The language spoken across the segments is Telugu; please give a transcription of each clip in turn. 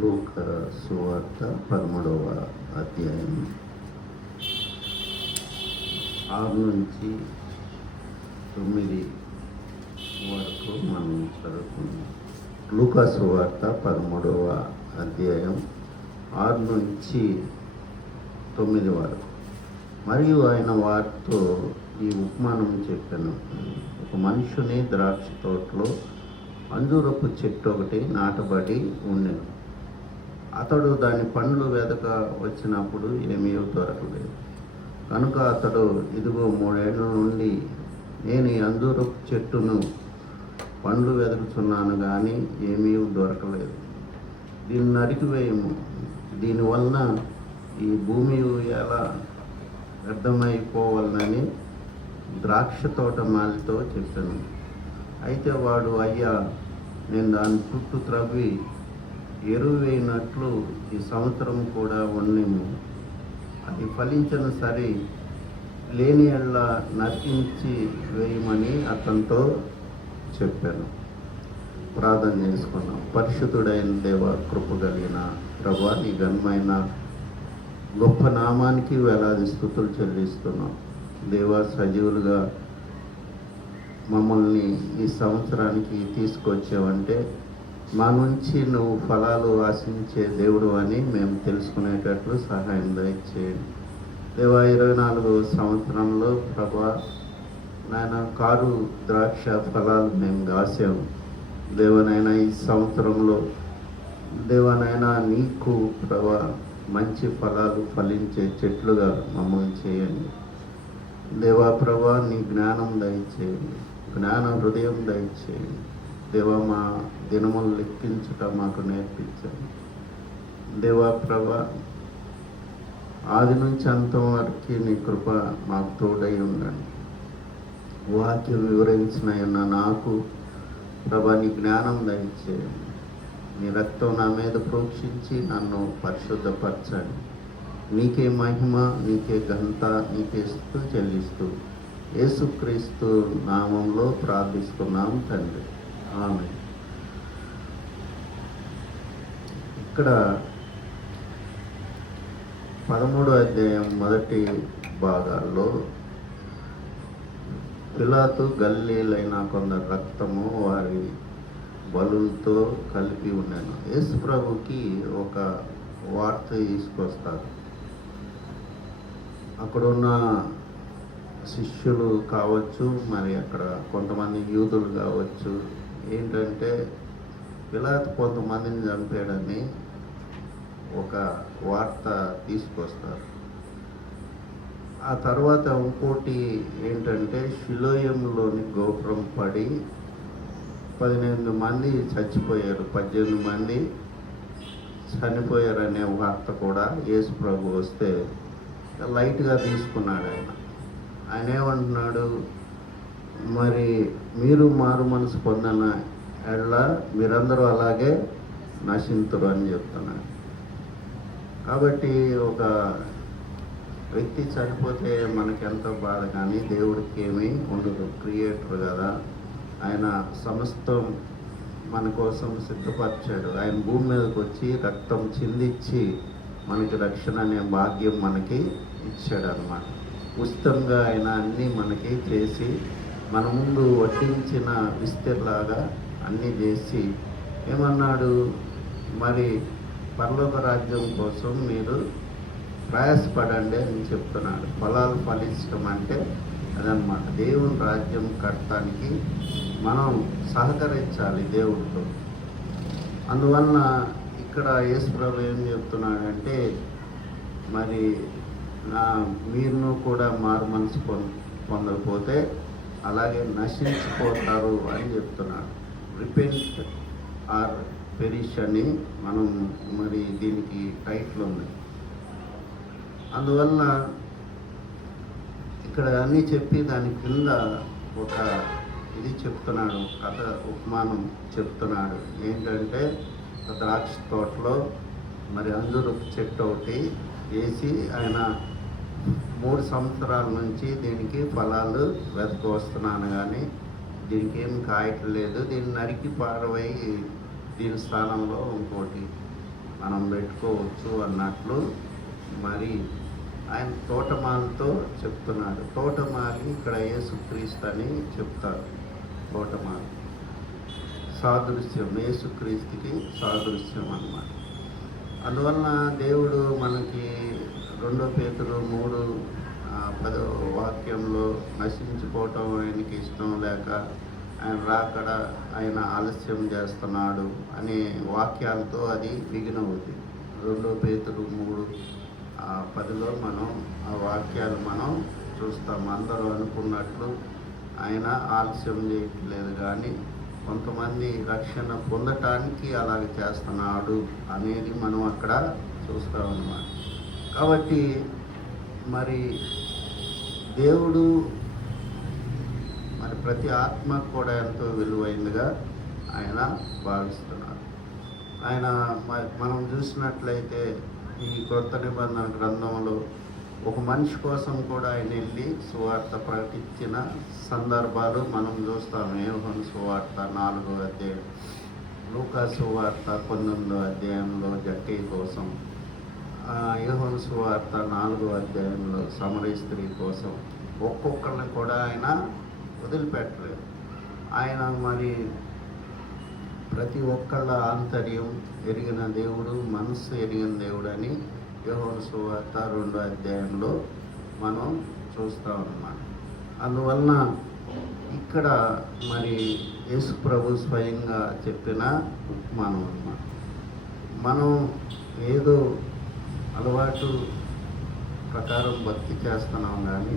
లూకా సువార్త 13వ అధ్యాయం 6 నుంచి 9 వరకు మనం చదువుకున్నాం. లూకా సువార్త 13వ అధ్యాయం 6 నుంచి 9 వరకు. మరియు ఆయన వారితో ఈ ఉపమానం చెప్పాను. ఒక మనుషుని ద్రాక్ష తోటలో అంజూరపు చెట్టు ఒకటి నాటబడి ఉండెను. అతడు దాని పండ్లు వెదక వచ్చినప్పుడు ఏమీ దొరకలేదు. కనుక అతడు, ఇదిగో 3 ఏళ్ల నుండి నేను ఈ అంజూరపు చెట్టును పండ్లు వెతుకుతున్నాను, కానీ ఏమీ దొరకలేదు. దీన్ని నరికివేయము, దీనివలన ఈ భూమి ఎలా వ్యర్థమైపోవాలని ద్రాక్ష తోట మాలితో చెప్పాను. అయితే వాడు, అయ్యా, నేను దాని చుట్టూ త్రవ్వి ఎరువు వేయినట్లు ఈ సంవత్సరం కూడా ఉండేము. అది ఫలించిన సరి లేని ఎళ్ళ నరికించి వేయమని అతనితో చెప్పాను. ప్రార్థన చేసుకున్నాం. పరిశుద్ధుడైన దేవ, కృప కలిగిన ప్రభా, నీ ఘనమైన గొప్ప నామానికి వేలాది స్తుతులు చెల్లిస్తున్నాం. దేవా, సజీవులుగా మమ్మల్ని ఈ సంవత్సరానికి తీసుకొచ్చావంటే మా నుంచి నువ్వు ఫలాలు ఆశించే దేవుడు అని మేము తెలుసుకునేటట్లు సహాయం దయచేయండి. దేవా, 24వ సంవత్సరంలో ప్రభా నాయన కారు ద్రాక్ష ఫలాలు మేము కాసాము. దేవనైనా ఈ సంవత్సరంలో దేవనైనా నీకు ప్రభా మంచి ఫలాలు ఫలించే చెట్లుగా మమ్మల్ని చేయండి. దేవా ప్రభా, నీ జ్ఞానం దయచేయండి, జ్ఞాన హృదయం దయచేయండి. దేవా, మా దినములు లెక్కించుట మాకు నేర్పించండి. దేవా ప్రభా, ఆది నుంచి అంతం వరకు నీ కృప మాకు తోడై ఉండండి. వాక్యం వివరించిన నాకు ప్రభా, నీ జ్ఞానం దయచేయండి. నీ రక్తం నా మీద ప్రోక్షించి నన్ను పరిశుద్ధపరచండి. నీకే మహిమ, నీకే ఘనత, నీకే స్తుతులు చెల్లిస్తూ యేసుక్రీస్తు నామంలో ప్రార్థిస్తున్నాం తండ్రి, ఆమేన్. ఇక్కడ 13వ అధ్యాయం మొదటి భాగాల్లో పిలాతు గల్లీలైన కొందరు రక్తము వారి బలులతో కలిపి ఉన్నాను. యేసు ప్రభుకి ఒక వార్త తీసుకొస్తారు. అక్కడున్న శిష్యులు కావచ్చు, మరి అక్కడ కొంతమంది యూదులు కావచ్చు, ఏంటంటే పిలాతు కొంతమందిని చంపాడని ఒక వార్త తీసుకొస్తారు. ఆ తర్వాత ఇంకోటి ఏంటంటే షిలోయములోని గోపురం పడి 18 మంది చచ్చిపోయారు, 18 మంది చనిపోయారనే వార్త కూడా యేసు ప్రభు వస్తే లైట్గా తీసుకున్నాడు. ఆయన ఏమంటున్నాడు, మరి మీరు మారు మనసు పొందిన ఎళ్ళ మీరందరూ అలాగే నశింతురు అని చెప్తున్నాడు. కాబట్టి ఒక వ్యక్తి చనిపోతే మనకెంతో బాధ, కానీ దేవుడికి ఏమీ ఉండదు. క్రియేటర్ కదా, ఆయన సమస్తం మన కోసం సిద్ధపరిచాడు. ఆయన భూమి మీదకి వచ్చి రక్తం చిందించి మనకి రక్షణ అనే భాగ్యం మనకి ఇచ్చాడు అన్నమాట. ఉచితంగా ఆయన అన్నీ మనకి చేసి మన ముందు వడ్డించిన విస్తీర్లాగా అన్నీ చేసి ఏమన్నాడు, మరి పరలోక రాజ్యం కోసం మీరు ప్రయాసపడండి అని చెప్తున్నాడు. ఫలాలు ఫలించడం అంటే అదనమాట. దేవుని రాజ్యం కట్టడానికి మనం సహకరించాలి దేవుడితో. అందువలన ఇక్కడ యేసు ప్రభు ఏం చెప్తున్నాడంటే, మరి మీరును కూడా మారు మనసు పొందకపోతే అలాగే నశించిపోతారు అని చెప్తున్నాడు. రిపెంట్ ఆర్ పెరిష్ అని మనం మరి దీనికి టైటిల్ ఉంది. అందువల్ల ఇక్కడ అన్నీ చెప్పి దాని కింద ఒక ఇది చెప్తున్నాడు, కథ ఉపమానం చెప్తున్నాడు. ఏంటంటే ద్రాక్ష తోటలో మరి అంజూరపు చెట్టు ఒకటి వేసి ఆయన 3 సంవత్సరాల నుంచి దీనికి ఫలాలు వెతక వస్తున్నాను, కానీ దీనికి ఏం కాయట్లేదు, దీన్ని నరికి పారవై దీని స్థానంలో ఇంకోటి మనం పెట్టుకోవచ్చు అన్నట్లు మరి ఆయన తోటమాలతో చెప్తున్నాడు. తోటమాలి ఇక్కడ యేసుక్రీస్తు అని చెప్తారు. తోటమాలి సాదృశ్యం, యేసుక్రీస్తుకి సాదృశ్యం అన్నమాట. అందువలన దేవుడు మనకి 2 పేతురు 3:10 వాక్యంలో నశించిపోవటం ఆయనకి ఇష్టం లేక ఆయన రాకడ ఆయన ఆలస్యం చేస్తున్నాడు అనే వాక్యాలతో అది బిగిన్ అవుతుంది. 2 పేతురు 3:10లో మనం ఆ వాక్యాలు మనం చూస్తాం. అందరూ అనుకున్నట్లు ఆయన ఆలస్యం చేయట్లేదు, కానీ కొంతమంది రక్షణ పొందటానికి అలాగ చేస్తున్నాడు అనేది మనం అక్కడ చూస్తామన్నమాట. కాబట్టి మరి దేవుడు మరి ప్రతి ఆత్మ కూడా ఎంతో విలువైనదిగా ఆయన భావిస్తున్నాడు. ఆయన మనం చూసినట్లయితే ఈ క్రొత్త నిబంధన గ్రంథంలో ఒక మనిషి కోసం కూడా ఆయన వెళ్ళి సువార్త ప్రకటించిన సందర్భాలు మనం చూస్తాం. యోహాను సువార్త 4వ అధ్యాయం, లూకా సువార్త 19వ అధ్యాయంలో జక్కయ్య కోసం, యోహాను సువార్త 4వ అధ్యాయంలో సమరయ స్త్రీ కోసం ఒక్కొక్కరిని కూడా ఆయన వదిలిపెట్టలేదు. ఆయన మరి ప్రతి ఒక్కళ్ళ ఆంతర్యం ఎరిగిన దేవుడు, మనస్సు ఎరిగిన దేవుడు అని యోహాను సువార్త 2వ అధ్యాయంలో మనం చూస్తామన్నమాట. అందువలన ఇక్కడ మరి యేసు ప్రభు స్వయంగా చెప్పిన ఉపమానం అన్నమాట. మనం ఏదో అలవాటు ప్రకారం భక్తి చేస్తున్నాం, కానీ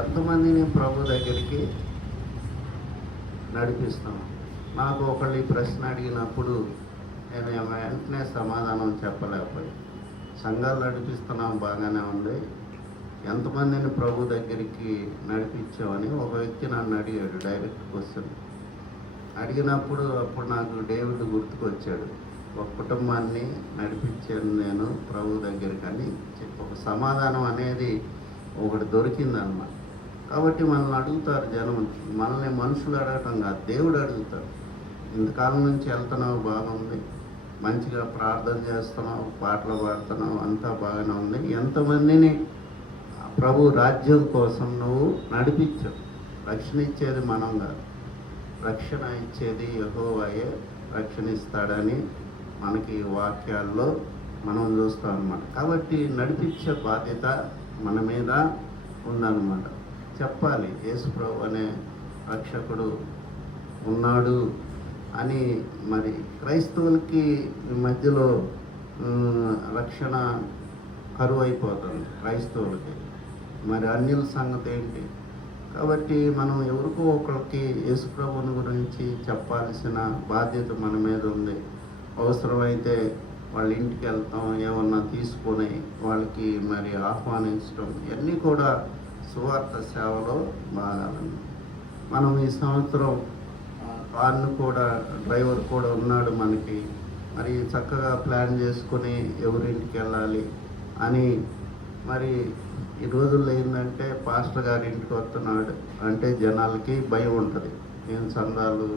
ఎంతమందిని ప్రభు దగ్గరికి నడిపిస్తాం. నాకు ఒకళ్ళు ఈ ప్రశ్న అడిగినప్పుడు నేను వెంటనే సమాధానం చెప్పలేకపోయి. సంఘాలు నడిపిస్తున్నాం, బాగానే ఉంది, ఎంతమందిని ప్రభు దగ్గరికి నడిపించామని ఒక వ్యక్తి నన్ను అడిగాడు. డైరెక్ట్ క్వశ్చన్ అడిగినప్పుడు అప్పుడు నాకు డేవిడ్ గుర్తుకొచ్చాడు. ఒక కుటుంబాన్ని నడిపించాను నేను ప్రభు దగ్గరికి అని చెప్పి ఒక సమాధానం అనేది ఒకటి దొరికిందన్నమాట. కాబట్టి మనల్ని అడుగుతారు జనం, మనల్ని మనుషులు అడగటం కాదు, దేవుడు అడుగుతాడు. ఇంతకాలం నుంచి వెళ్తున్నావు, బాగుంది, మంచిగా ప్రార్థన చేస్తున్నావు, పాటలు పాడుతున్నావు, అంతా బాగానే ఉంది, ఎంతమందిని ప్రభు రాజ్యం కోసం నువ్వు నడిపించావు. రక్షణ ఇచ్చేది మనం కాదు, రక్షణ ఇచ్చేది యెహోవాయే రక్షణ ఇస్తాడని మనకి వాక్యాల్లో మనం చూస్తాం అన్నమాట. కాబట్టి నడిపించే బాధ్యత మన మీద ఉందన్నమాట. చెప్పాలి, యేసు ప్రభు అనే రక్షకుడు ఉన్నాడు అని. మరి క్రైస్తవులకి ఈ మధ్యలో రక్షణ కరువు అయిపోతుంది క్రైస్తవులకి. మరి అన్యుల సంగతి ఏంటి? కాబట్టి మనం ఎవరికో ఒకరికి యేసు ప్రభువుని గురించి చెప్పాల్సిన బాధ్యత మన మీద ఉంది. అవసరమైతే వాళ్ళ ఇంటికి వెళ్తాం, ఏమన్నా తీసుకొని వాళ్ళకి మరి ఆహ్వానించడం, ఇవన్నీ కూడా సువార్త సేవలో భాగాలండి. మనం ఈ సంవత్సరం కార్ను కూడా డ్రైవర్ కూడా ఉన్నాడు మనకి. మరి చక్కగా ప్లాన్ చేసుకొని ఎవరింటికి వెళ్ళాలి అని. మరి ఈ రోజుల్లో ఏంటంటే పాస్టర్ గారి ఇంటికి వస్తున్నాడు అంటే జనాలకి భయం ఉంటుంది. ఏం చందాలు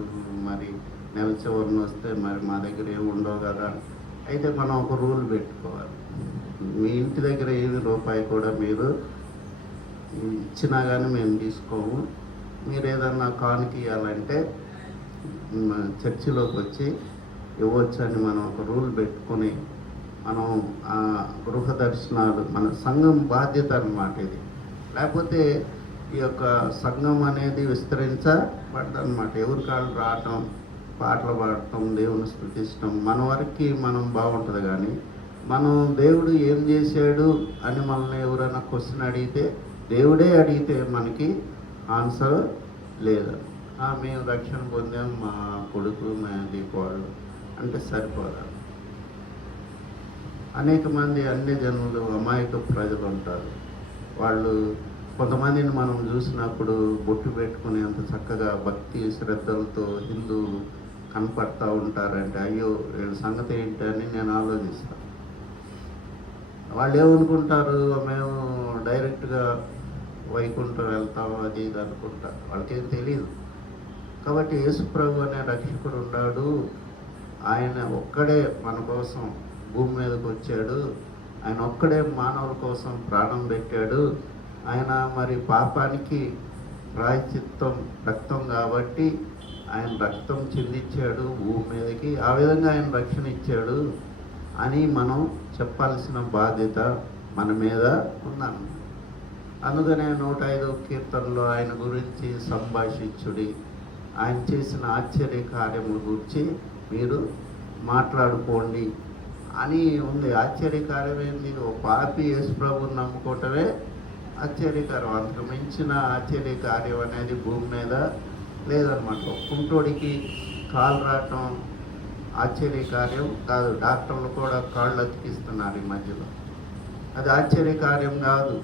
మరి నెల చివరిని వస్తే మరి మా దగ్గర ఏమి ఉండవు కదా. అయితే మనం ఒక రూల్ పెట్టుకోవాలి, మీ ఇంటి దగ్గర ఏమి రూపాయి కూడా మీరు ఇచ్చినా కానీ మేము తీసుకోము. మీరు ఏదన్నా కానుక ఇవ్వాలంటే చర్చిలోకి వచ్చి ఇవ్వచ్చు అని మనం ఒక రూల్ పెట్టుకొని మనం ఆ గృహ దర్శనాలు మన సంఘం బాధ్యత అన్నమాట ఇది. లేకపోతే ఈ యొక్క సంఘం అనేది విస్తరించబడదు అన్నమాట. ఎవరి కాళ్ళు రావటం, పాటలు పాడటం, దేవుని స్తుతించడం మన వరకు మనం బాగుంటుంది. కానీ మనం దేవుడు ఏం చేశాడు అని మనల్ని ఎవరైనా క్వశ్చన్ అడిగితే, దేవుడే అడిగితే మనకి ఆన్సర్ లేదు. మేము రక్షణ పొందాం, మా కొడుకు మా దీపావళి అంటే సరిపోదా. అనేక మంది అన్ని జనులు అమాయక ప్రజలు ఉంటారు. వాళ్ళు కొంతమందిని మనం చూసినప్పుడు బొట్టు పెట్టుకుని అంత చక్కగా భక్తి శ్రద్ధలతో హిందువులు కనపడతా ఉంటారంటే అయ్యో వీళ్ళ సంగతి ఏంటి అని నేను ఆలోచిస్తాను. వాళ్ళు ఏమనుకుంటారు, మేము డైరెక్ట్గా వైకుంఠం వెళ్తాం అది ఇది అనుకుంటారు. వాళ్ళకేం తెలియదు. కాబట్టి యేసుప్రభు అనే రక్షకుడు ఉన్నాడు. ఆయన ఒక్కడే మన కోసం భూమి మీదకి వచ్చాడు. ఆయన ఒక్కడే మానవుల కోసం ప్రాణం పెట్టాడు. ఆయన మరి పాపానికి ప్రాయశ్చిత్తం రక్తం కాబట్టి ఆయన రక్తం చెందించాడు భూమి మీదకి. ఆ విధంగా ఆయన రక్షణ ఇచ్చాడు అని మనం చెప్పాల్సిన బాధ్యత మన మీద ఉందన్న. అందుకనే 105వ కీర్తనలో ఆయన గురించి సంభాషించుడి, ఆయన చేసిన ఆశ్చర్య కార్యముల గురించి మీరు మాట్లాడుకోండి అని ఉంది. ఆశ్చర్యకార్యం ఏంది? ఓ పాపి యేసుప్రభుని నమ్ముకోవటమే ఆశ్చర్యకారం. అంతకు మించిన ఆశ్చర్యకార్యం అనేది భూమి మీద లేదనమాట. కుంటోడికి కాలు రావటం ఆశ్చర్యకార్యం కాదు. డాక్టర్లు కూడా కాళ్ళు అతికిస్తున్నారు ఈ మధ్యలో. అది ఆశ్చర్యకార్యం కాదు.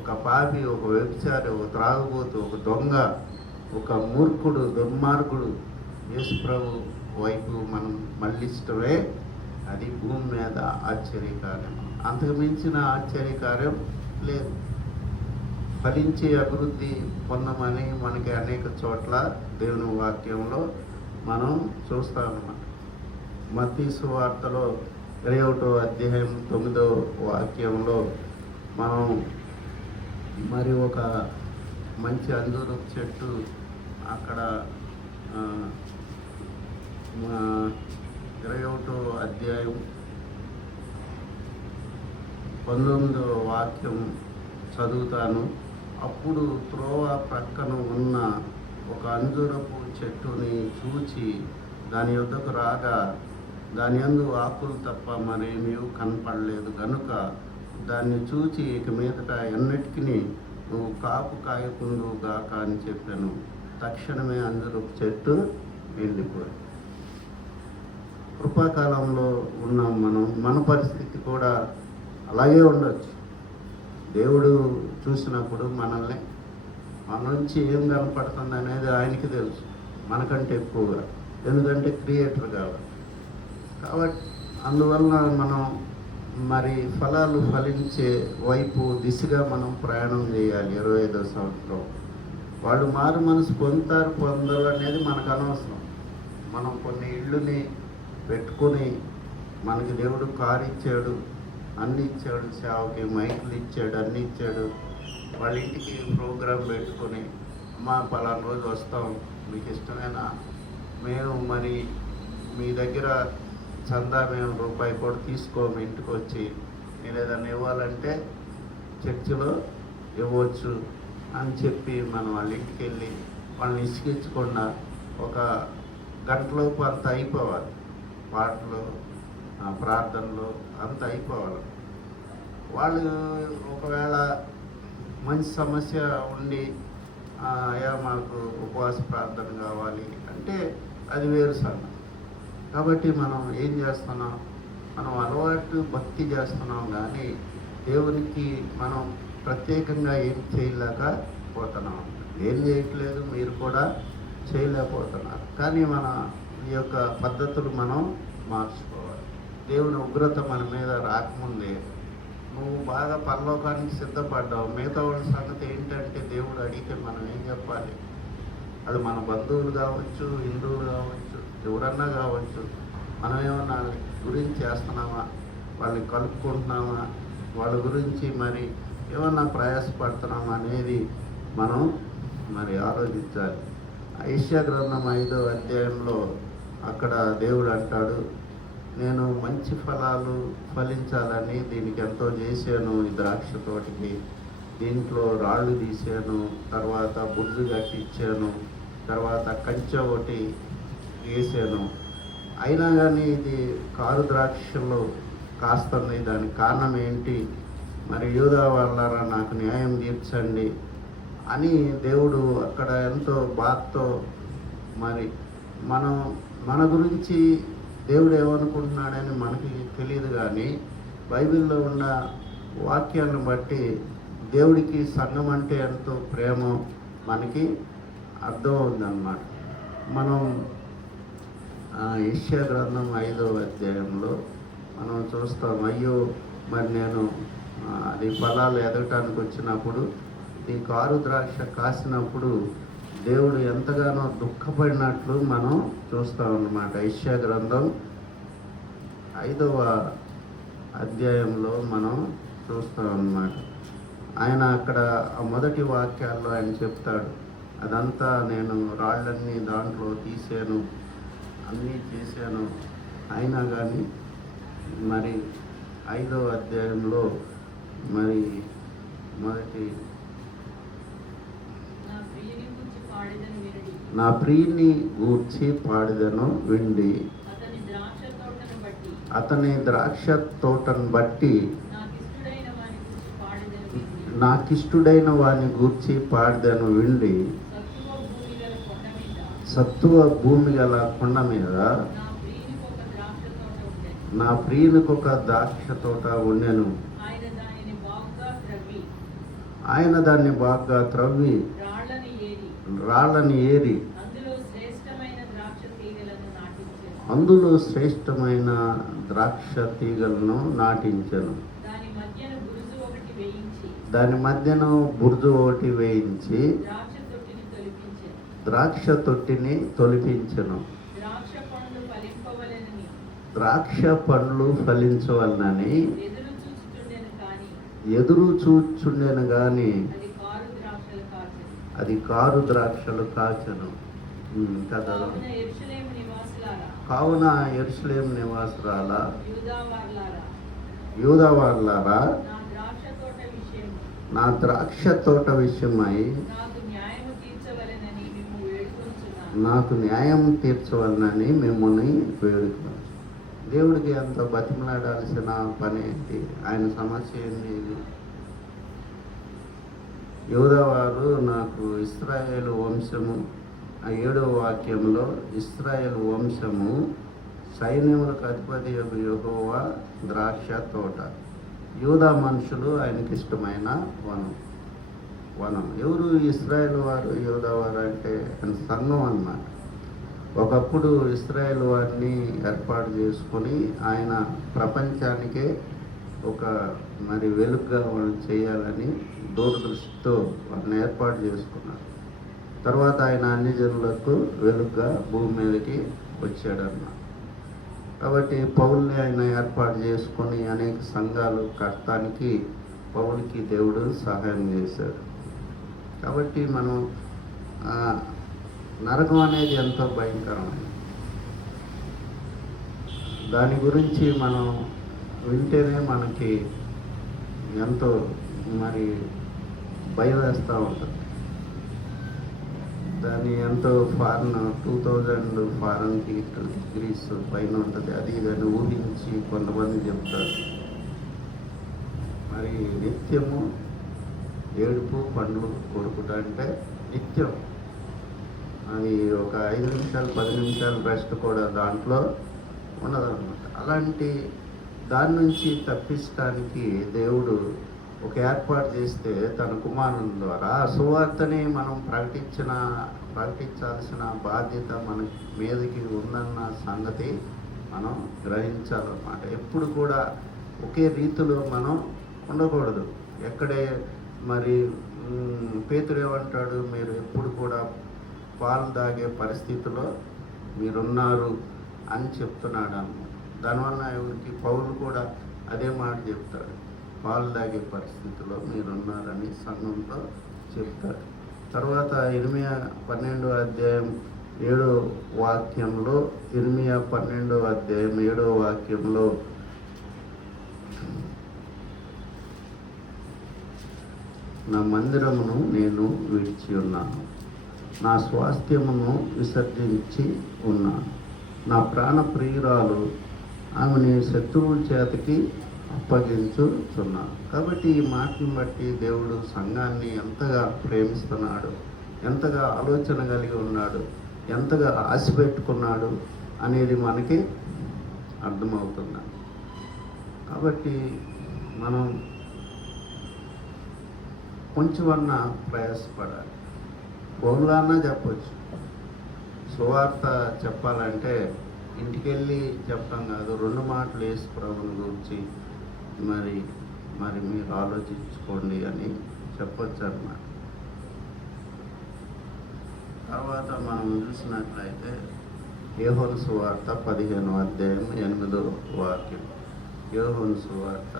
ఒక పాపి, ఒక వ్యభిచారి, ఒక త్రాగుబోతు, ఒక దొంగ, ఒక మూర్ఖుడు, దుర్మార్గుడు యేసుప్రభు వైపు మనం మళ్ళిష్టమే అది భూమి మీద ఆశ్చర్యకార్యం. అంతకు మించిన ఆశ్చర్యకార్యం లేదు. ఫలించే అభివృద్ధి పొందమని మనకి అనేక చోట్ల దేవుని వాక్యంలో మనం చూస్తామన్నమాట. మత్తయి సువార్తలో 21వ అధ్యాయం 9వ వాక్యంలో మనం మరి ఒక మంచి అంజూరపు చెట్టు అక్కడ 21వ అధ్యాయం 19వ వాక్యం చదువుతాను. అప్పుడు త్రోవ ప్రక్కన ఉన్న ఒక అంజూరపు చెట్టుని చూచి దాని యొద్దకు రాగా దాని యందు ఆకులు తప్ప మరేమీ కనపడలేదు కనుక దాన్ని చూచి ఇక మీదట ఎన్నటికీ నువ్వు కాపు కాయకుందువుగాక అని చెప్పాను. తక్షణమే అంజూరపు చెట్టు ఎండిపోయింది. కృపాకాలంలో ఉన్నాం మనం. మన పరిస్థితి కూడా అలాగే ఉండొచ్చు. దేవుడు చూసినప్పుడు మనల్ని మన నుంచి ఏం కనపడుతుంది అనేది ఆయనకి తెలుసు, మనకంటే ఎక్కువగా. ఎందుకంటే క్రియేటర్ కాబట్టి అందువలన మనం మరి ఫలాలు ఫలించే వైపు దిశగా మనం ప్రయాణం చేయాలి. 25వ సంవత్సరం వాళ్ళు మారు మనసు పొందరు అనేది మనకు అనవసరం. మనం కొన్ని ఇళ్ళుని పెట్టుకుని మనకి దేవుడు కారు ఇచ్చాడు, అన్నీ ఇచ్చాడు, సేవకి మైకులు ఇచ్చాడు, అన్నీ ఇచ్చాడు. వాళ్ళ ఇంటికి ప్రోగ్రాం పెట్టుకొని అమ్మా పలానా రోజు వస్తాం, మీకు ఇష్టమేనా, మేము మరి మీ దగ్గర చందా మేము రూపాయి కూడా తీసుకోము, ఇంటికి వచ్చి నేను ఏదైనా ఇవ్వాలంటే చర్చిలో ఇవ్వచ్చు అని చెప్పి మనం వాళ్ళ ఇంటికి వెళ్ళి వాళ్ళని ఇసుకించకుండా ఒక గంటలోపు అంత అయిపోవాలి. పాటలు, ప్రార్థనలు అంత అయిపోవాలి. వాళ్ళు ఒకవేళ మంచి సమస్య ఉండి అయ్యా మాకు ఉపవాస ప్రార్థన కావాలి అంటే అది వేరు సంగతి. కాబట్టి మనం ఏం చేస్తున్నాం? మనం అలవాటు భక్తి చేస్తున్నాం, కానీ దేవునికి మనం ప్రత్యేకంగా ఏం చేయలేకపోతున్నాం. ఏం చేయట్లేదు, మీరు కూడా చేయలేకపోతున్నారు. కానీ మన ఈ యొక్క పద్ధతులు మనం మార్చుకోవాలి. దేవుని ఉగ్రత మన మీద రాకముందే నువ్వు బాగా పరలోకానికి సిద్ధపడ్డావు. మిగతా వాళ్ళ సంగతి ఏంటంటే దేవుడు అడిగితే మనం ఏం చెప్పాలి? వాళ్ళు మన బంధువులు కావచ్చు, హిందువులు కావచ్చు, ఎవరన్నా కావచ్చు. మనం ఏమన్నా వాళ్ళ గురించి చేస్తున్నామా? వాళ్ళని కలుపుకుంటున్నామా? వాళ్ళ గురించి మరి ఏమన్నా ప్రయాసపడుతున్నామా అనేది మనం మరి ఆలోచించాలి. యెషయా గ్రంథం 5వ అధ్యాయంలో అక్కడ దేవుడు అంటాడు, నేను మంచి ఫలాలు ఫలించాలని దీనికి ఎంతో చేశాను. ఈ ద్రాక్ష తోటకి దీంట్లో రాళ్ళు తీసాను, తర్వాత బుర్జు కట్టించాను, తర్వాత కంచె ఒకటి వేసాను. అయినా కానీ ఇది కారు ద్రాక్షలో కాస్తుంది. దానికి కారణం ఏంటి? మరి యూదా వాళ్ళారా నాకు న్యాయం తీర్చండి అని దేవుడు అక్కడ ఎంతో బాధతో మరి మన గురించి దేవుడు ఏమనుకుంటున్నాడని మనకి తెలియదు. కానీ బైబిల్లో ఉన్న వాక్యాలను బట్టి దేవుడికి సంఘం అంటే ఎంతో ప్రేమ మనకి అర్థమవుతుందన్నమాట. మనం యెషయా గ్రంథం 5వ అధ్యాయంలో మనం చూస్తాం, అయ్యో మరి నేను అది ఫలాలు ఎదగటానికి వచ్చినప్పుడు ఈ కారు ద్రాక్ష కాసినప్పుడు దేవుడు ఎంతగానో దుఃఖపడినట్లు మనం చూస్తాం అన్నమాట. యెషయా గ్రంథం 5వ అధ్యాయంలో మనం చూస్తాం అన్నమాట. ఆయన అక్కడ ఆ మొదటి వాక్యాల్లో ఆయన చెప్తాడు, అదంతా నేను రాళ్ళన్నీ దాంట్లో తీసాను, అన్నీ చేశాను, అయినా కానీ మరి 5వ అధ్యాయంలో మరి మొదటి నా ప్రియుని గూర్చి పాడిదను విండి, అతని ద్రాక్ష తోటను బట్టి నాకిష్టుడైన వాని గూర్చి పాడిదను విండి, సత్తువ భూమి గల కొండ మీద నా ప్రియునికి ఒక ద్రాక్ష తోట ఉండెను. ఆయన దాన్ని బాగా త్రవ్వి రాళ్ళని ఏరి అందులో శ్రేష్టమైన ద్రాక్ష తీగలను నాటించెను. దాని మధ్యన బురుజు ఒకటి వేయించి ద్రాక్ష తొట్టిని తొలిపించెను. ద్రాక్ష పండ్లు ఫలించవలనని ఎదురు చూచుండెను గాని అది కారు ద్రాక్షలు కాచెను కదా. కావున యెరూషలేము నివాసులార, యూదా వారలారా, నా ద్రాక్ష తోట విషయమై నాకు న్యాయం తీర్చవలనని మిమ్మల్ని వేడుకున్నాను. దేవుడికి అంత బతిమలాడాల్సిన పని ఏంటి? ఆయన సమస్య ఏంటి? యూదా వారు నాకు ఇశ్రాయేలు వంశము, ఆ 7వ వాక్యంలో ఇశ్రాయేలు వంశము సైన్యములకు అధిపతి యెహోవా ద్రాక్ష తోట. యూదా మనుషులు ఆయనకి ఇష్టమైన వనం. ఎవరు ఇశ్రాయేల్ వారు? యూదా వారు అంటే సంఘం అన్నమాట. ఒకప్పుడు ఇశ్రాయేల్ వారిని ఏర్పాటు చేసుకొని ఆయన ప్రపంచానికే ఒక మరి వెలుగుగా వాళ్ళు చేయాలని దూరదృష్టితో వాళ్ళని ఏర్పాటు చేసుకున్నారు. తర్వాత ఆయన అన్ని జనులకు వెలుగుగా భూమి మీదకి వచ్చాడన్నమాట. కాబట్టి పౌల్ని ఆయన ఏర్పాటు చేసుకొని అనేక సంఘాలు కట్టడానికి పౌలుకి దేవుడు సహాయం చేశాడు. కాబట్టి మనం నరకం అనేది ఎంతో భయంకరమైనది. దాని గురించి మనం వింటేనే మనకి ఎంతో మరి భయం వేస్తూ ఉంటుంది. దాని ఎంతో ఫారెన్ 2000 ఫారెన్ డిగ్రీస్ పైన ఉంటుంది. అది దాన్ని ఊహించి కొంతమంది చెప్తారు. మరి నిత్యము ఏడుపు పండ్లు కొడుకుట అంటే నిత్యం. అది ఒక 5 నిమిషాలు 10 నిమిషాలు రెస్ట్ కూడా దాంట్లో ఉండదన్నమాట. అలాంటి దాని నుంచి తప్పించడానికి దేవుడు ఒక ఏర్పాటు చేస్తే తన కుమారుని ద్వారా ఆ సువార్తని మనం ప్రకటించాల్సిన బాధ్యత మన మీదకి ఉందన్న సంగతి మనం గ్రహించాలన్నమాట. ఎప్పుడు కూడా ఒకే రీతిలో మనం ఉండకూడదు. ఎక్కడే మరి పేతురు ఏమంటాడు, మీరు ఎప్పుడు కూడా పాలు తాగే పరిస్థితిలో మీరున్నారు అని చెప్తున్నాడు అన్నమాట. దానివల్ల ఎవరికి పౌలు కూడా అదే మాట చెప్తాడు, పాలు తాగే పరిస్థితిలో మీరున్నారని సంఘంతో చెప్తాడు. తర్వాత ఇర్మియా 12వ అధ్యాయం 7వ వాక్యంలో, ఇర్మియా 12వ అధ్యాయం 7వ వాక్యంలో నా మందిరమును నేను విడిచి ఉన్నాను, నా స్వాస్థ్యమును విసర్జించి ఉన్నాను, నా ప్రాణ ప్రియురాలు ఆమెని శత్రువుల చేతికి అప్పగించుచున్నాను. కాబట్టి ఈ మాటను బట్టి దేవుడు సంఘాన్ని ఎంతగా ప్రేమిస్తున్నాడు, ఎంతగా ఆలోచన కలిగి ఉన్నాడు, ఎంతగా ఆశ పెట్టుకున్నాడు అనేది మనకి అర్థమవుతుంది. కాబట్టి మనం కొంచెమన్నా ప్రయాసపడాలి. బహుళాన్నా చెప్పచ్చు. సువార్త చెప్పాలంటే ఇంటికెళ్ళి చెప్పడం కాదు, 2 మాటలు యేసు ప్రభువుని గురించి మరి మీరు ఆలోచించుకోండి అని చెప్పొచ్చు అన్నమాట. తర్వాత మనం చూసినట్లయితే యోహాను సువార్త 15వ అధ్యాయం 8వ వాక్యం. యోహాను సువార్త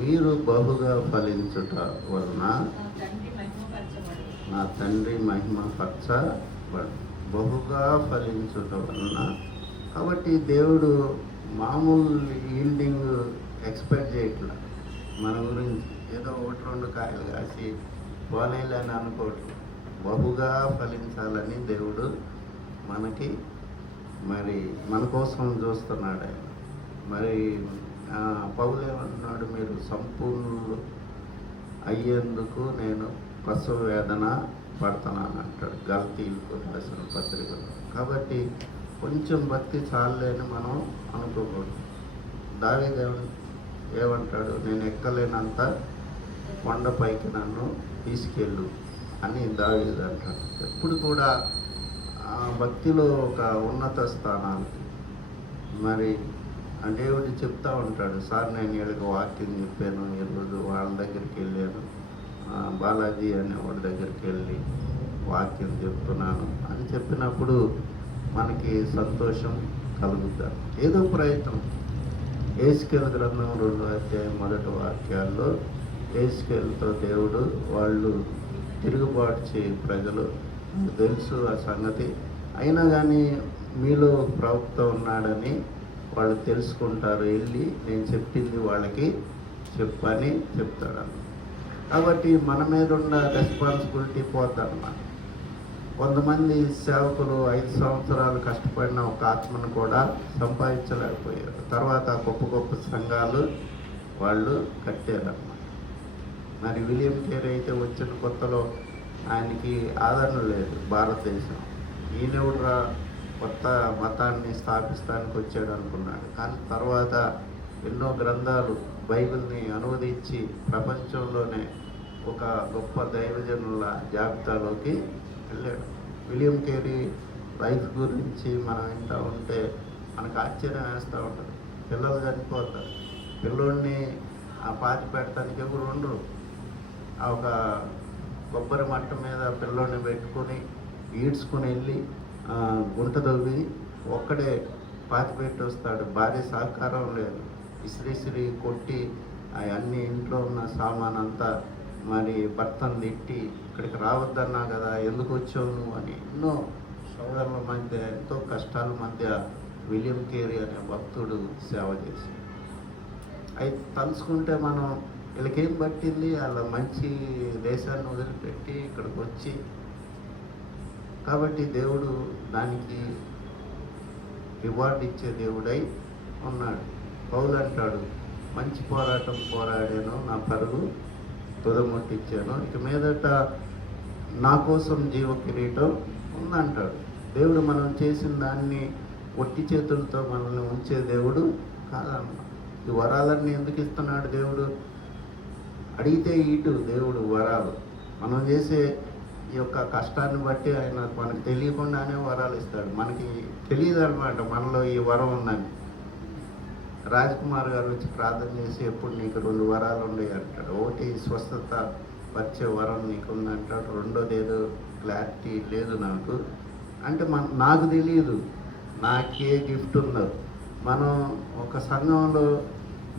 మీరు బహుగా ఫలించుట వలన నా తండ్రి మహిమ పరచబడు. బహుగా ఫలించుట వలన. కాబట్టి దేవుడు మామూలు ఈల్డింగ్ ఎక్స్పెక్ట్ చేయట్లా మన గురించి. ఏదో 1-2 కాయలు కాసి పోనేలని అనుకోవట్లేదు. బహుగా ఫలించాలని దేవుడు మనకి మరి మన కోసం చూస్తున్నాడు ఆయన. మరి పౌలు ఏమంటున్నాడు, మీరు సంపూర్ణులు అయ్యేందుకు నేను ప్రసవ వేదన పడుతున్నాను అంటాడు గలతీయులకు రాసిన పత్రికలో. కాబట్టి కొంచెం భక్తి చాలని మనం అనుకోకూడదు. దావీదు ఏమంటాడు, నేను ఎక్కలేనంత కొండపైకి నన్ను తీసుకెళ్ళు అని దావీదు అంటాడు. ఎప్పుడు కూడా భక్తిలో ఒక ఉన్నత స్థానానికి మరి దేవుడు చెప్తా ఉంటాడు. సార్ నేను వీళ్ళకి వాక్యం చెప్పాను, ఈరోజు వాళ్ళ దగ్గరికి వెళ్ళాను, బాలాజీ అనే వాడి దగ్గరికి వెళ్ళి వాక్యం చెప్తున్నాను అని చెప్పినప్పుడు మనకి సంతోషం కలుగుతారు. ఏదో ప్రయత్నం. ఏస్కేల్ గ్రంథం 2వ అధ్యాయం 1వ వాక్యాల్లో ఏస్కేల్తో దేవుడు వాళ్ళు తిరుగుబాటు చేయ ప్రజలు తెలుసు ఆ సంగతి. అయినా కానీ మీలో ప్రవక్త ఉన్నాడని వాళ్ళు తెలుసుకుంటారు, వెళ్ళి నేను చెప్పింది వాళ్ళకి చెప్పని చెప్తాడు. కాబట్టి మన మీద ఉన్న రెస్పాన్సిబిలిటీ పోద్దన్నమాట. కొంతమంది సేవకులు 5 సంవత్సరాలు కష్టపడిన ఒక ఆత్మను కూడా సంపాదించలేకపోయారు. తర్వాత గొప్ప గొప్ప సంఘాలు వాళ్ళు కట్టారన్నమాట. మరి విలియం కేరీ అయితే వచ్చిన కొత్తలో ఆయనకి ఆదరణ లేదు భారతదేశం. ఈయనెవడురా కొత్త మతాన్ని స్థాపిస్తానికి వచ్చాడు అనుకున్నాడు. కానీ తర్వాత ఎన్నో గ్రంథాలు బైబిల్ని అనువదించి ప్రపంచంలోనే ఒక గొప్ప దైవజనుల జాబితాలోకి వెళ్ళాడు. విలియం కేరీ లైఫ్ గురించి మనం వింటూ ఉంటే మనకు ఆశ్చర్యం వేస్తూ ఉంటుంది. పిల్లలు చనిపోతారు, పిల్లోడిని పాతి పెట్టడానికి ఎవరు ఉండరు. ఆ ఒక కొబ్బరి మట్ట మీద పిల్లోడిని పెట్టుకొని ఈడ్చుకొని వెళ్ళి గుంట దవ్వి ఒక్కడే పాతి పెట్టి వస్తాడు. భార్య సహకారం లేదు. ఇసిరిసిరి కొట్టి అన్ని ఇంట్లో ఉన్న సామాన్ అంతా మరి భర్తను తిట్టి ఇక్కడికి రావద్దన్నా కదా, ఎందుకు వచ్చావు నువ్వు అని ఎన్నో సోదరుల మధ్య ఎంతో కష్టాల మధ్య విలియం కేరీ అనే భక్తుడు సేవ చేశాడు. అయితే తలుచుకుంటే మనం వీళ్ళకేం పట్టింది, వాళ్ళ మంచి దేశాన్ని వదిలిపెట్టి ఇక్కడికి వచ్చి. కాబట్టి దేవుడు దానికి రివార్డ్ ఇచ్చే దేవుడై ఉన్నాడు. పౌలు అంటాడు, మంచి పోరాటం పోరాడాను, నా పరుగు తుదముట్టించాను, ఇక మీదట నా కోసం జీవ కిరీటం ఉందంటాడు. దేవుడు మనం చేసిన దాన్ని ఒట్టి చేతులతో మనల్ని ఉంచే దేవుడు కాదమ్మా. ఈ వరాలన్నీ ఎందుకు ఇస్తున్నాడు దేవుడు? అడిగితే ఇటు దేవుడు వరాలు మనం చేసే ఈ యొక్క కష్టాన్ని బట్టి ఆయన మనకు తెలియకుండానే వరాలు ఇస్తాడు. మనకి తెలియదు అనమాట మనలో ఈ వరం ఉందని. రాజ్కుమార్ గారు వచ్చి ప్రార్థన చేసి, ఎప్పుడు నీకు 2 వరాలు ఉన్నాయి అంటాడు. ఒకటి స్వస్థత వచ్చే వరం నీకుంది అంటాడు, రెండోది ఏదో క్లారిటీ లేదు నాకు అంటే నాకు తెలియదు నాకే గిఫ్ట్ ఉందో. మనం ఒక సంఘంలో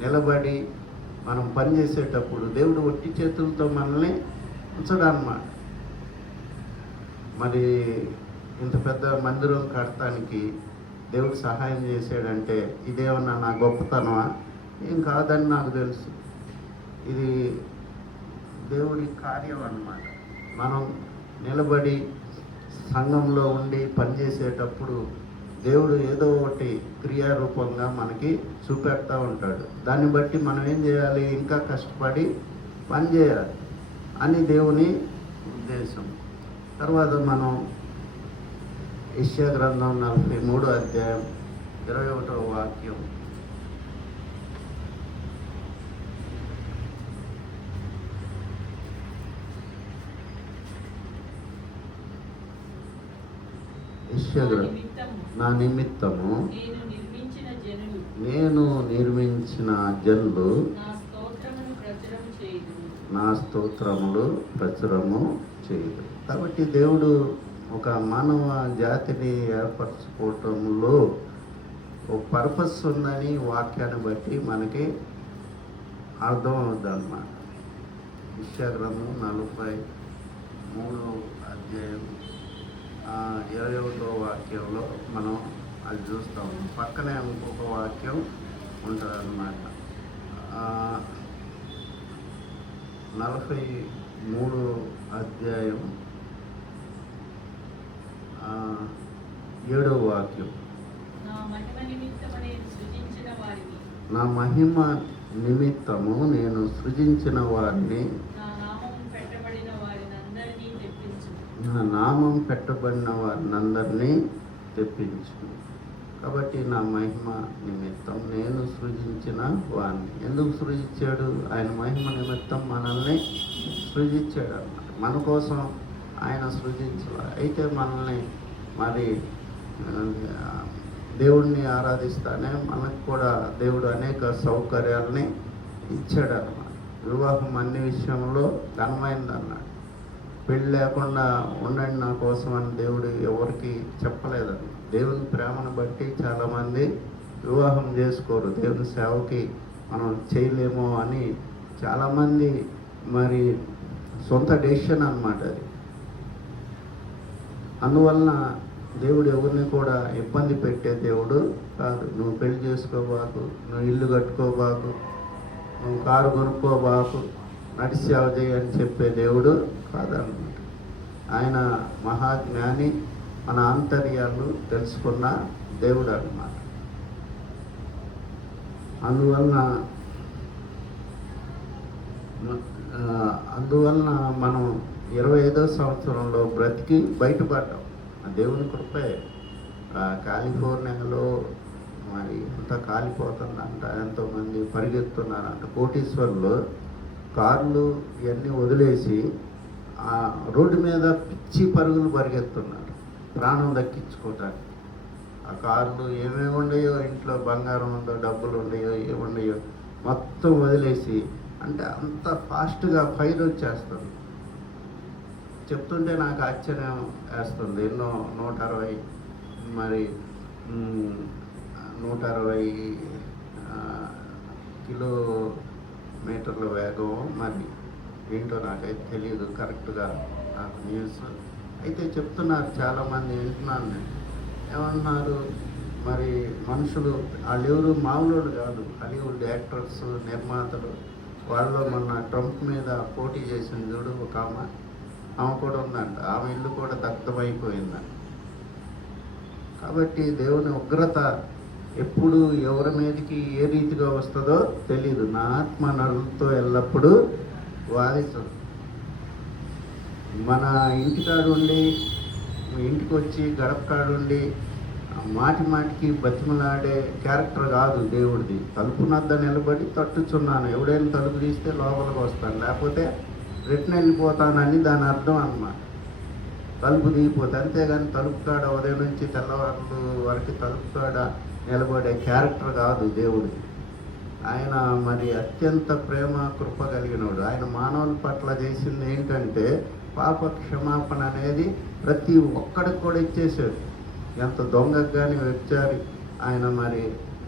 నిలబడి మనం పనిచేసేటప్పుడు దేవుడు ఒట్టి చేతులతో మనల్ని ఉంచడన్నమాట. మరి ఇంత పెద్ద మందిరం కడటానికి దేవుడు సహాయం చేశాడంటే ఇదేమన్నా నా గొప్పతనమా? ఏం కాదని నాకు తెలుసు. ఇది దేవుడి కార్యం అన్నమాట. మనం నిలబడి సంఘంలో ఉండి పనిచేసేటప్పుడు దేవుడు ఏదో ఒకటి క్రియారూపంగా మనకి చూపెడతా ఉంటాడు. దాన్ని బట్టి మనం ఏం చేయాలి? ఇంకా కష్టపడి పనిచేయాలి అని దేవుని ఉద్దేశం. తర్వాత మనం యెషయా గ్రంథం 43వ అధ్యాయం 21వ వాక్యం. యెషయా గ్రంథం, నా నిమిత్తము నేను నిర్మించిన జనులు నా స్తోత్రమును ప్రచురము చేయుదురు. నా స్తోత్రములు ప్రచురము చేయదు. కాబట్టి దేవుడు ఒక మానవ జాతిని ఏర్పరచుకోవటంలో ఒక పర్పస్ ఉందని వాక్యాన్ని బట్టి మనకి అర్థం అవుతుంది అన్నమాట. యెషయా గ్రంథం 43 అధ్యాయం 21వ వాక్యంలో మనం అది చూస్తాము. పక్కనే ఇంకొక వాక్యం ఉంటుంది అన్నమాట. 43 అధ్యాయం 7వ వాక్యం. నా మహిమ నిమిత్తము నేను సృజించిన వారిని, నా మహిమ నిమిత్తము నేను సృజించిన వారిని, నా నామం పెట్టబడిన వారినందరినీ తెప్పించు. నా నామం పెట్టబడిన వారినందరినీ తెప్పించు. కాబట్టి నా మహిమ నిమిత్తం నేను సృజించిన వారిని. ఎందుకు సృజించాడు? ఆయన మహిమ నిమిత్తం మనల్ని సృజించాడు అన్నమాట. మన కోసం ఆయన సృజించాలి. అయితే మనల్ని మరి దేవుడిని ఆరాధిస్తానే మనకు కూడా దేవుడు అనేక సౌకర్యాలని ఇచ్చాడు అన్నమాట. వివాహం అన్ని విషయంలో ఘనమైంది అన్నాడు. పెళ్ళి లేకుండా ఉండండి నా కోసం అని దేవుడు ఎవరికి చెప్పలేదన్నమాట. దేవుని ప్రేమను బట్టి చాలామంది వివాహం చేసుకోరు. దేవుని సేవకి మనం చేయలేమో అని చాలామంది మరి సొంత డెసిషన్ అన్నమాట అది. అందువలన దేవుడు ఎవరిని కూడా ఇబ్బంది పెట్టే దేవుడు కాదు. నువ్వు పెళ్లి చేసుకోబాకు, నువ్వు ఇల్లు కట్టుకోబాకు, నువ్వు కారు కొనుక్కోబాకు, నడిచి సేవ చేయని చెప్పే దేవుడు కాదన్నమాట. ఆయన మహాజ్ఞాని, మన ఆంతర్యాలు తెలుసుకున్న దేవుడు అన్నమాట. అందువలన మనం 25వ సంవత్సరంలో బ్రతికి బయటపడ్డాం. ఆ దేవుని కృపే. కాలిఫోర్నియాలో మరి అంతా కాలిపోతుందంట, ఎంతోమంది పరిగెత్తున్నారంట. కోటీశ్వర్లు కార్లు ఇవన్నీ వదిలేసి ఆ రోడ్డు మీద పిచ్చి పరుగులు పరిగెత్తున్నారు ప్రాణం దక్కించుకోవటానికి. ఆ కార్లు ఏమేమి ఉండయో, ఇంట్లో బంగారం ఉందో, డబ్బులు ఉండయో, ఏముండయో మొత్తం వదిలేసి, అంటే అంత ఫాస్ట్గా ఫైర్ వచ్చేస్తుంది. చెప్తుంటే నాకు ఆశ్చర్యం వేస్తుంది. ఎన్నో 160 మరి 160 కిలోమీటర్ల వేగం మరి ఏంటో నాకైతే తెలియదు కరెక్ట్గా నాకు న్యూస్. అయితే చెప్తున్నారు చాలామంది, వింటున్నాను నేను. ఏమన్నారు మరి మనుషులు వాళ్ళెవరు మామూలు కాదు, హాలీవుడ్ యాక్టర్స్, నిర్మాతలు. వాళ్ళు మొన్న ట్రంప్ మీద పోటీ చేసింది చూడు ఒక ఆమె కూడా ఉందంట. ఆమె ఇల్లు కూడా దగ్ధమైపోయిందంట. కాబట్టి దేవుని ఉగ్రత ఎప్పుడు ఎవరి మీదకి ఏ రీతిగా వస్తుందో తెలీదు. నా ఆత్మ నరులతో ఎల్లప్పుడూ వాదిస్తుంది. మన ఇంటికాడు ఉండి, ఇంటికి వచ్చి గడప కాడుండి మాటి మాటికి బతిమలాడే క్యారెక్టర్ కాదు దేవుడిది. తలుపు నద్ద నిలబడి తట్టుచున్నాను, ఎవడైనా తలుపు తీస్తే లోపలికి వస్తాను, లేకపోతే రిటర్న్ వెళ్ళిపోతానని దాని అర్థం అన్నమాట. తలుపు దిగిపోతే, అంతేగాని తలుపు కాడ ఉదయం నుంచి తెల్లవారు వరకు తలుపు కాడ నిలబడే క్యారెక్టర్ కాదు దేవుడిది. ఆయన మరి అత్యంత ప్రేమ కృప కలిగినవాడు. ఆయన మానవుల పట్ల చేసింది ఏంటంటే పాప క్షమాపణ అనేది ప్రతి ఒక్కడికి కూడా ఇచ్చేసాడు. ఎంత దొంగకు కానీ వ్యభిచారి ఆయన మరి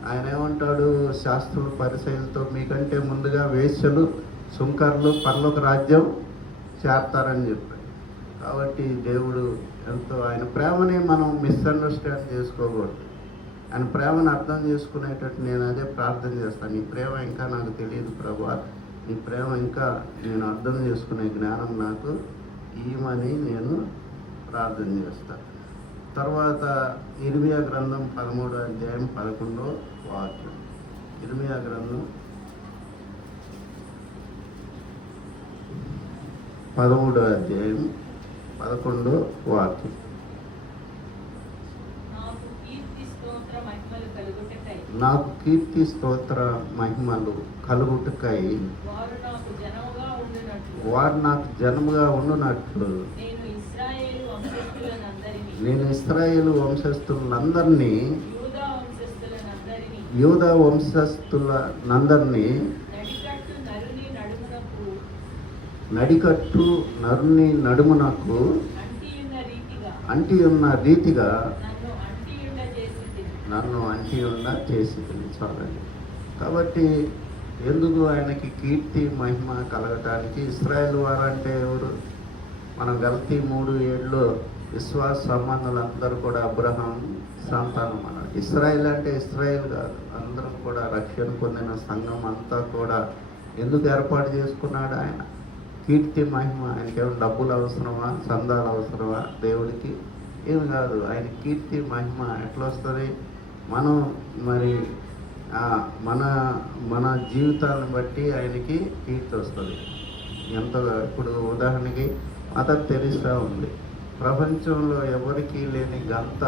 ఆయన ఏమంటాడు, శాస్త్రులు పరిసయ్యులతో మీకంటే ముందుగా వేశ్యలు సుంకర్లు పరలోక రాజ్యం చేరతారని చెప్పాడు. కాబట్టి దేవుడు ఎంతో ఆయన ప్రేమని మనం మిస్అండర్స్టాండ్ చేసుకోకూడదు. ఆయన ప్రేమను అర్థం చేసుకునేటట్టు నేను అదే ప్రార్థన చేస్తాను. నీ ప్రేమ ఇంకా నాకు తెలియదు ప్రభువా, నీ ప్రేమ ఇంకా నేను అర్థం చేసుకునే జ్ఞానం నాకు ఇవ్వమని నేను ప్రార్థన చేస్తాను. తర్వాత ఇర్మియా గ్రంథం 13వ అధ్యాయం 11వ వాక్యం. ఇర్మియా గ్రంథం 13వ అధ్యాయం 11వ వాక్యం. నాకు కీర్తి స్తోత్ర మహిమలు కలుగుటకై వారు నాకు జనముగా ఉండునట్లు నేను ఇశ్రాయేలు వంశస్థులందరినీ యూద వంశస్థులందరినీ నడికట్టు నరుని నడుమునకు నడికట్టు నరుని నడుమునకు అంటి ఉన్న రీతిగా నన్ను అంటియుండ చేసి చాలండి. కాబట్టి ఎందుకు ఆయనకి కీర్తి మహిమ కలగటానికి ఇశ్రాయేల్ వారంటే ఎవరు? మనం గల్తీ 3:7 విశ్వాస సంబంధులందరూ కూడా అబ్రహాం సంతానం అన్నాడు. ఇశ్రాయేల్ అంటే ఇశ్రాయేల్ కాదు, అందరం కూడా రక్షణ పొందిన సంఘం అంతా కూడా ఎందుకు ఏర్పాటు చేసుకున్నాడు ఆయన? కీర్తి మహిమ. ఆయనకి ఏమైనా డబ్బులు అవసరమా, చందాలు అవసరమా? దేవుడికి ఏమి కాదు. ఆయన కీర్తి మహిమ ఎట్లా వస్తుంది? మనం మరి మన మన జీవితాలను బట్టి ఆయనకి కీర్తి వస్తుంది. ఎంత ఇప్పుడు ఉదాహరణకి మదర్ తెరీసా ఉంది. ప్రపంచంలో ఎవరికీ లేని గంత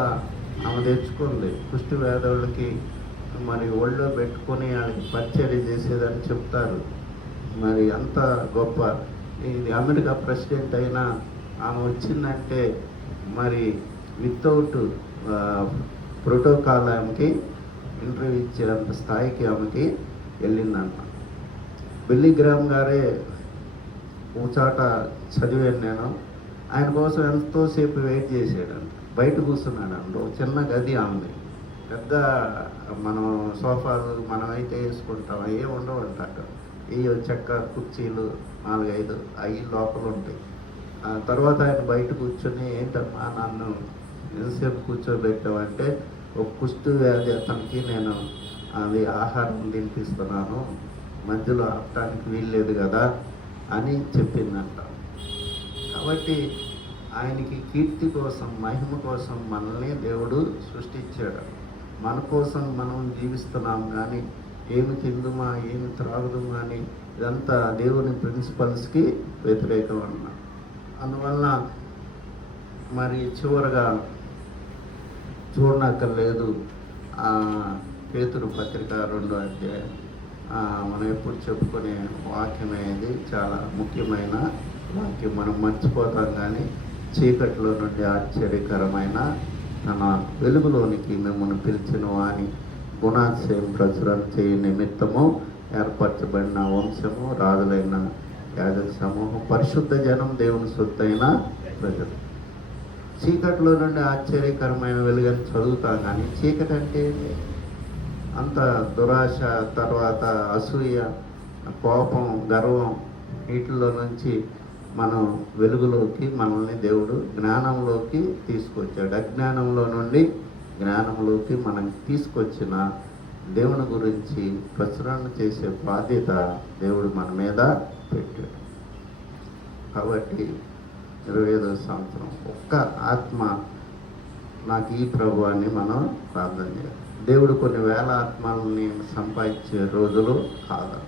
ఆమె తెచ్చుకుంది. కుష్టి వ్యాధులకి మరి ఒళ్ళో పెట్టుకొని వాళ్ళకి పరిచర్య చేసేదని చెప్తారు. మరి అంత గొప్ప. ఇది అమెరికా ప్రెసిడెంట్ అయినా ఆమె వచ్చిందంటే మరి వితౌట్ ప్రోటోకాల్ ఆమెకి ఇంటర్వ్యూ ఇచ్చేంత స్థాయికి ఆమెకి వెళ్ళిందంట. బిల్లీ గ్రామ్ గారే చాట చదివాను నేను. ఆయన కోసం ఎంతోసేపు వెయిట్ చేసాడంట. బయట కూర్చున్నాడంట. ఒక చిన్న గది ఆమెది. పెద్ద మనం సోఫాలు మనమైతే వేసుకుంటాం, ఏ ఉండవంట అక్కడ. ఈ చెక్క కుర్చీలు 4-5 అవి లోపల ఉంటాయి. తర్వాత ఆయన బయట కూర్చొని, ఏంటమ్మా నన్ను ఎంతసేపు కూర్చోబెట్టామంటే, ఒక కుష్టి వ్యాధి అతనికి నేను అది ఆహారం తినిపిస్తున్నాను, మధ్యలో ఆపటానికి వీల్లేదు కదా అని చెప్పిందంట. కాబట్టి ఆయనకి కీర్తి కోసం, మహిమ కోసం మనల్ని దేవుడు సృష్టించాడు. మన కోసం మనం జీవిస్తున్నాం, కానీ ఏమి తిందుమా, ఏమి త్రాగుదుమా అని ఇదంతా దేవుని ప్రిన్సిపల్స్కి వ్యతిరేకం అన్న. అందువల్ల మరి చివరగా చూడనక్కర్లేదు. పేతురు పత్రిక 2వ అధ్యాయం మనం ఎప్పుడు చెప్పుకునే వాక్యమే. ఇది చాలా ముఖ్యమైన వాక్యం. మనం మర్చిపోతాం, కానీ చీకటిలో నుండి ఆశ్చర్యకరమైన తన వెలుగులోనికి మిమ్మల్ని పిలిచిన వాని గుణాశయం ప్రచురణ చేయ నిమిత్తము ఏర్పరచబడిన వంశము, రాజులైన యాజక సమూహం, పరిశుద్ధ జనం, దేవుని సొత్తైన ప్రజలు. చీకటిలో నుండి ఆశ్చర్యకరమైన వెలుగని చదువుతాం, కానీ చీకటి అంటే అంత దురాశ, తర్వాత అసూయ, కోపం, గర్వం, వీటిలో నుంచి మనం వెలుగులోకి మనల్ని దేవుడు జ్ఞానంలోకి తీసుకొచ్చాడు. అజ్ఞానంలో నుండి జ్ఞానంలోకి మనం తీసుకొచ్చిన దేవుని గురించి ప్రచురణ చేసే బాధ్యత దేవుడు మన మీద పెట్టాడు. కాబట్టి 25వ సంవత్సరం ఒక్క ఆత్మ నాకు ఈ ప్రభు అని మనం ప్రార్థన చేయాలి. దేవుడు కొన్ని వేల ఆత్మల్ని సంపాదించే రోజులు కాదు.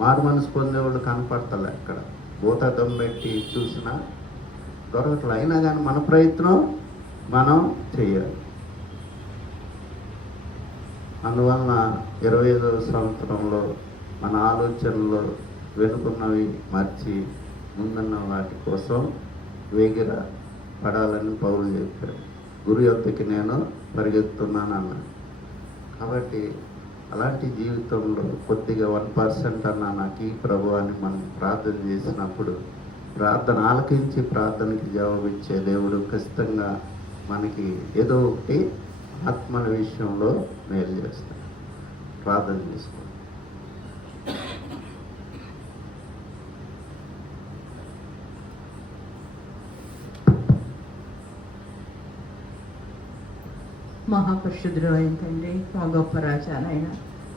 మారు మనసు పొందేవాళ్ళు కనపడతలే. ఎక్కడ భూతద్దం పెట్టి చూసినా దొరకట్లే. అయినా కానీ మన ప్రయత్నం మనం చేయాలి. అందువలన 25వ సంవత్సరంలో మన ఆలోచనలో వెనుకున్నవి మర్చి ముందున్న వాటి కోసం వేగిర పడాలని పౌలు చెప్పాడు. గురి యొద్దకి నేను పరిగెత్తున్నాను అన్నాడు. కాబట్టి అలాంటి జీవితంలో కొద్దిగా 1% అన్నా నాకు ఈ ప్రభు అని మనం ప్రార్థన చేసినప్పుడు, ప్రార్థన ఆలకించి ప్రార్థనకి జవాబిచ్చే దేవుడు ఖచ్చితంగా మనకి ఏదో ఒకటి ఆత్మల విషయంలో మేలు చేస్తాడు. ప్రార్థన చేసుకోండి. మహాపరిశుద్ధుడు అయిన తండ్రి, మా గొప్ప రాజా నాయన,